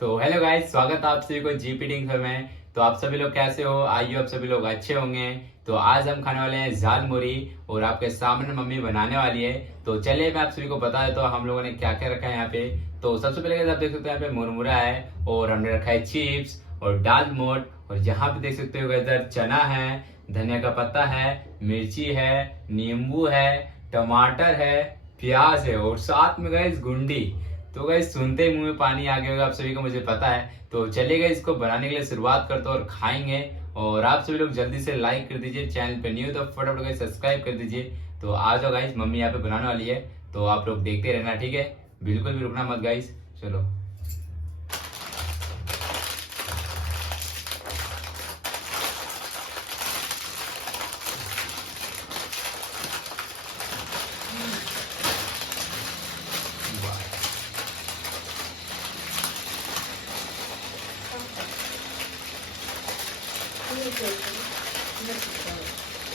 तो hello guys, स्वागत है आप सभी को जी पीटिंग में। तो आप सभी लोग कैसे हो? आइए आप सभी लोग अच्छे होंगे। तो आज हम खाने वाले हैं झाल मुरी और आपके सामने मम्मी बनाने वाली है। तो चलिए मैं आप सभी को बता देता हूँ हम लोगों ने क्या क्या रखा है यहाँ पे। तो सबसे पहले आप देख सकते हैं यहाँ पे मुरमुरा है और हमने रखा है चिप्स और दाल मोट, और यहाँ पे देख सकते हो इधर चना है, धनिया का पत्ता है, मिर्ची है, नींबू है, टमाटर है, प्याज है और साथ में गाइस गुंडी। तो गाइस सुनते ही मुंह में पानी आ गया होगा आप सभी को, मुझे पता है। तो चलिए गाइस इसको बनाने के लिए शुरुआत करते हैं और खाएंगे। और आप सभी लोग जल्दी से लाइक कर दीजिए, चैनल पे न्यू तो फटाफट गाइस सब्सक्राइब कर दीजिए। तो आ जाओ गाइस, मम्मी यहाँ पे बनाने वाली है, तो आप लोग देखते रहना, ठीक है? बिल्कुल भी रुकना मत गाइस। चलो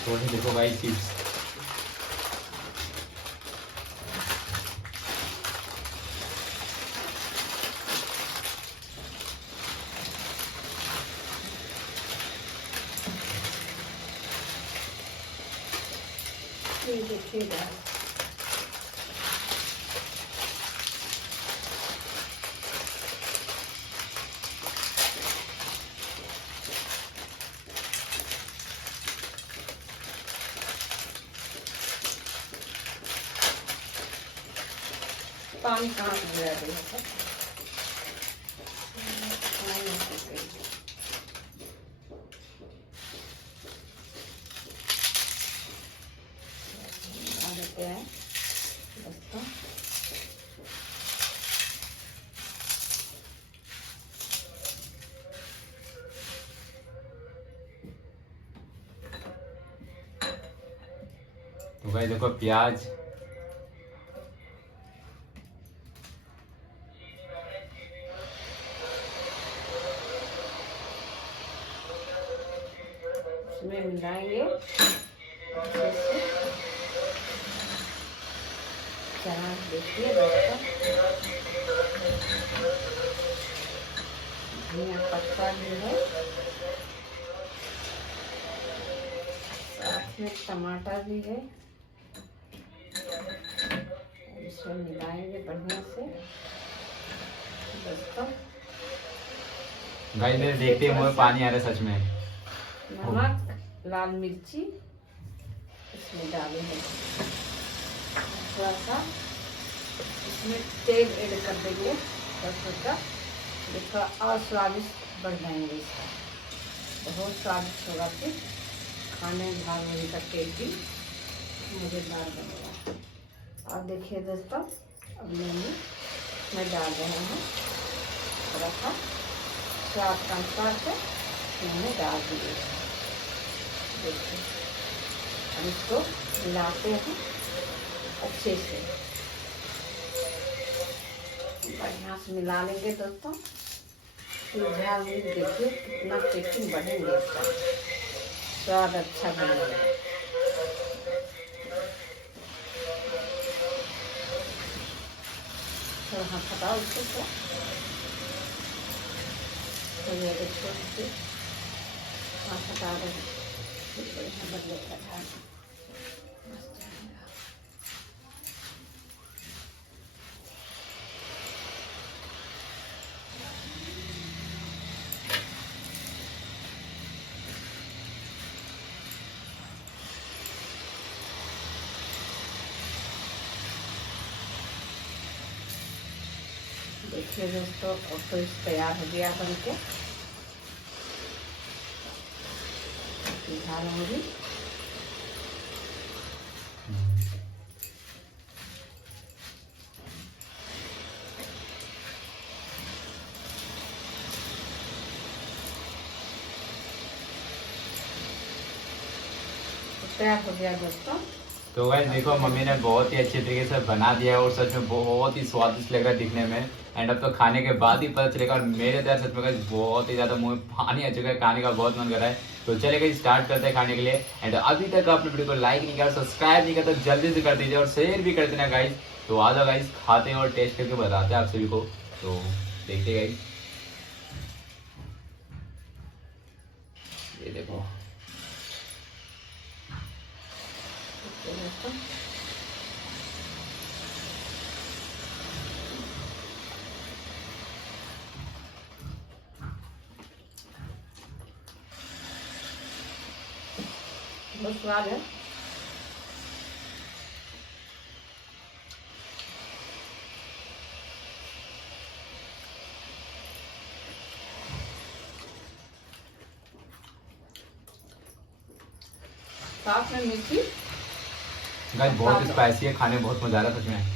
थोड़ी देखो गाइस चिप्स। ये देखिएगा, पानी कहाँ से गिरा रही है? देते हैं दोस्तों। तो गाइस देखो प्याज, इसमें मिलाएंगे चना। देखिए दोस्तों, धनिया पत्ता भी है, साथ में टमाटर भी है। इसमें मिलाएंगे बढ़िया से दोस्तों। गाइस मेरे देखते ही मुंह में पानी आ रहा है सच में। नमक, लाल मिर्ची इसमें डालेंगे, थोड़ा सा इसमें तेल ऐड कर देंगे थोड़ा सा, इसका और स्वादिष्ट बढ़ जाएंगे। इसका बहुत स्वादिष्ट होगा, फिर खाने में झाल मुरी का टेस्ट भी मज़ेदार बनेगा। और देखिए दोस्तों, अब मैं डाल रहे हैं थोड़ा सा स्वाद का अनुसार से मैंने डाल दिए। देखिए अब इसको मिलाते हैं अच्छे से, बढ़िया से मिला लेंगे दोस्तों। झाल मुरी देखिए कितना टेस्टी बढ़ेंगे, इसका स्वाद अच्छा बनेगा। थोड़ा हाथ हटाओ इसको, छोड़ के हाथ हटा रहे बदले का ध्यान। देखिए दोस्तों, और तो इस तैयार हो गया बनके झाल मुरी। तैयार हो गया दोस्तों। तो गाइस देखो मम्मी ने बहुत ही अच्छे तरीके से बना दिया है और सच में बहुत ही स्वादिष्ट लग रहा है दिखने में। एंड अब तो खाने के बाद ही पता चलेगा। और मेरे तो यार सच में गाइस बहुत ही ज्यादा मुंह में पानी आ चुका है, खाने का बहुत मन कर रहा है। तो चलिए गाइस स्टार्ट करते हैं खाने के लिए। एंड अभी तक आपने वीडियो को लाइक नहीं किया, सब्सक्राइब नहीं किया तो जल्दी से कर दीजिए और शेयर भी कर देना गाइस। तो आ जाओ गाइस, खाते हैं और टेस्ट करके बताते हैं आप सभी को। तो देखते गाइस। ये देखो ओके दोस्तों, बहुत स्वाद है। साथ में मिर्ची, गाइस बहुत स्पाइसी है, खाने में बहुत मजा आ रहा है सच में।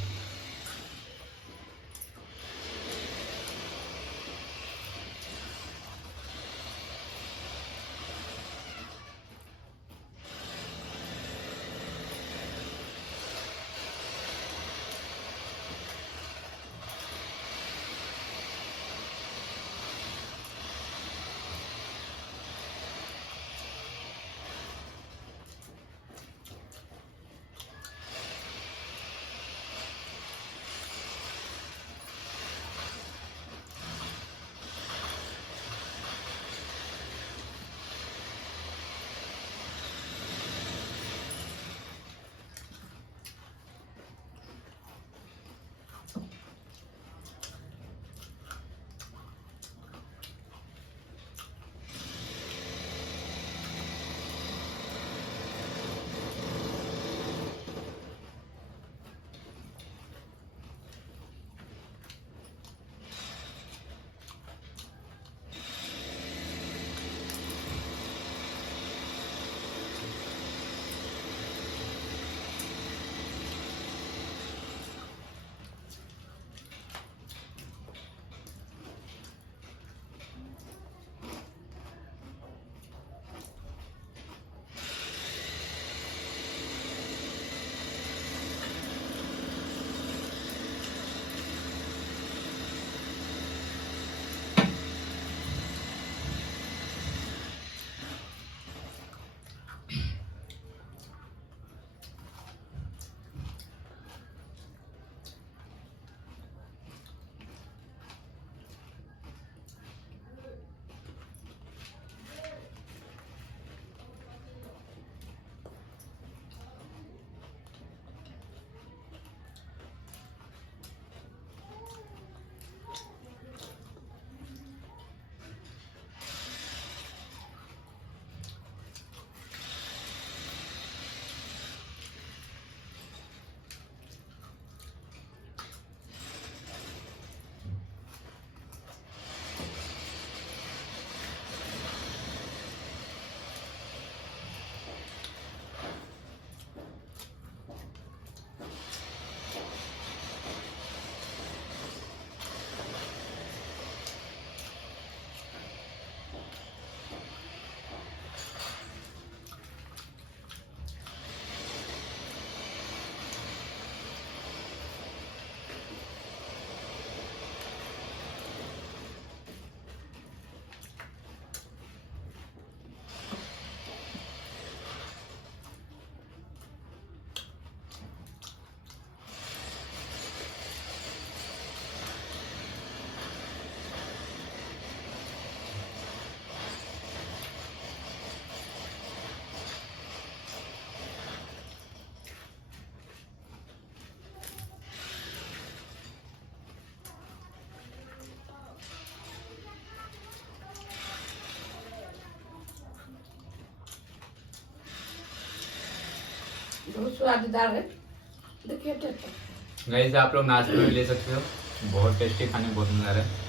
बहुत स्वादिदार है, देखिए टेस्ट। गाइस आप लोग नाश्ते में भी ले सकते हो, बहुत टेस्टी, खाने में बहुत मजा आ रहा है।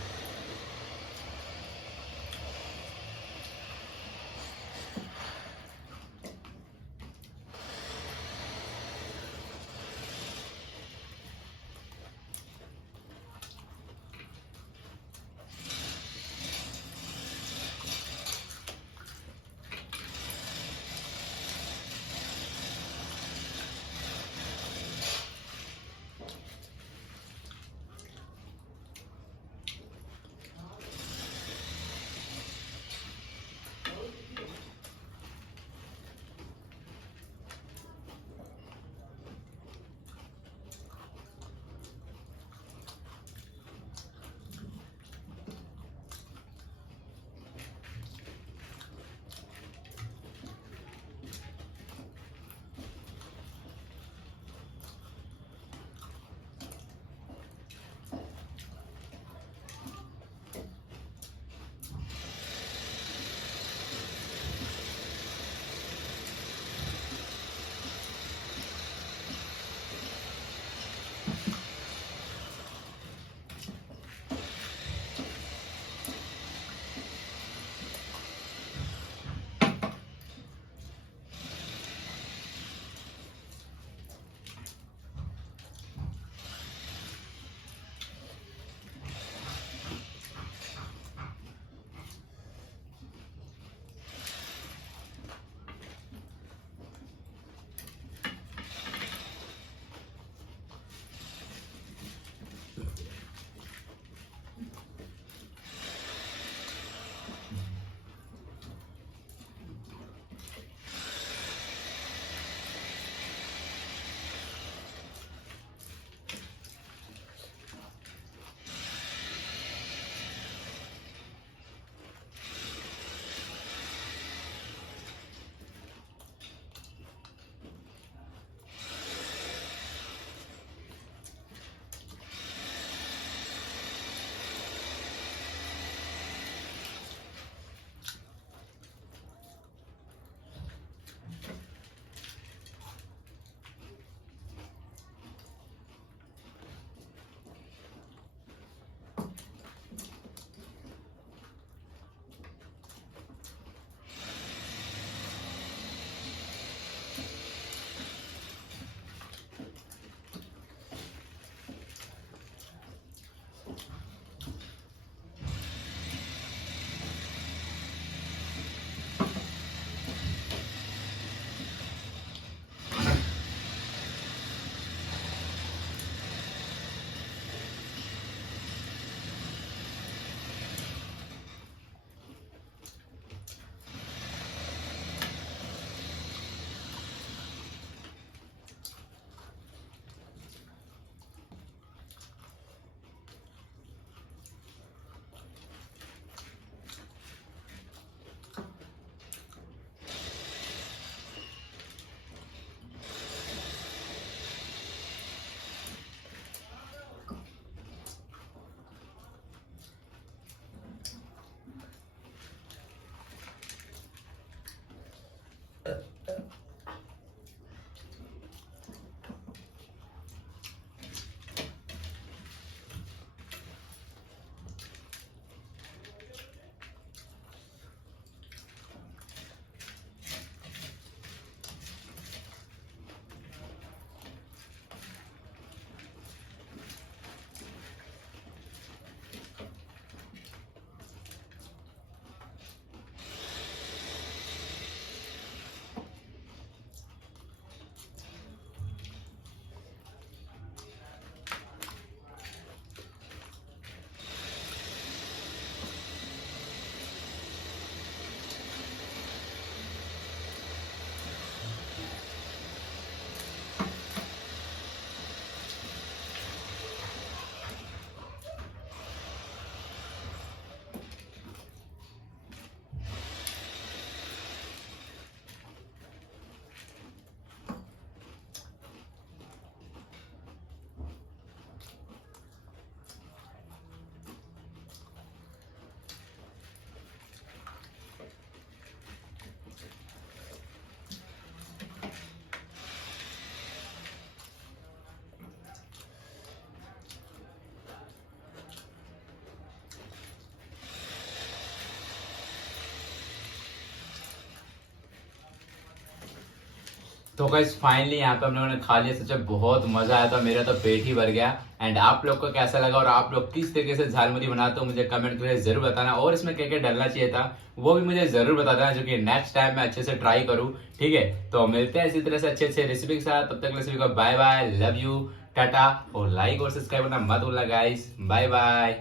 तो गाइस फाइनली यहाँ पे हम लोगों ने खा लिया, सच में बहुत मजा आया था, मेरा तो पेट ही भर गया। एंड आप लोग को कैसा लगा और आप लोग किस तरीके से झालमुरी बनाते हो मुझे कमेंट करके जरूर बताना, और इसमें क्या क्या डालना चाहिए था वो भी मुझे जरूर बता देना, जो कि नेक्स्ट टाइम मैं अच्छे से ट्राई करूँ। ठीक है, तो मिलते हैं इसी तरह से अच्छे अच्छे रेसिपी के साथ, तब तक के लिए सभी को bye bye, love you, tata, और लाइक और सब्सक्राइब करना मत भूलना गाइस, बाय बाय।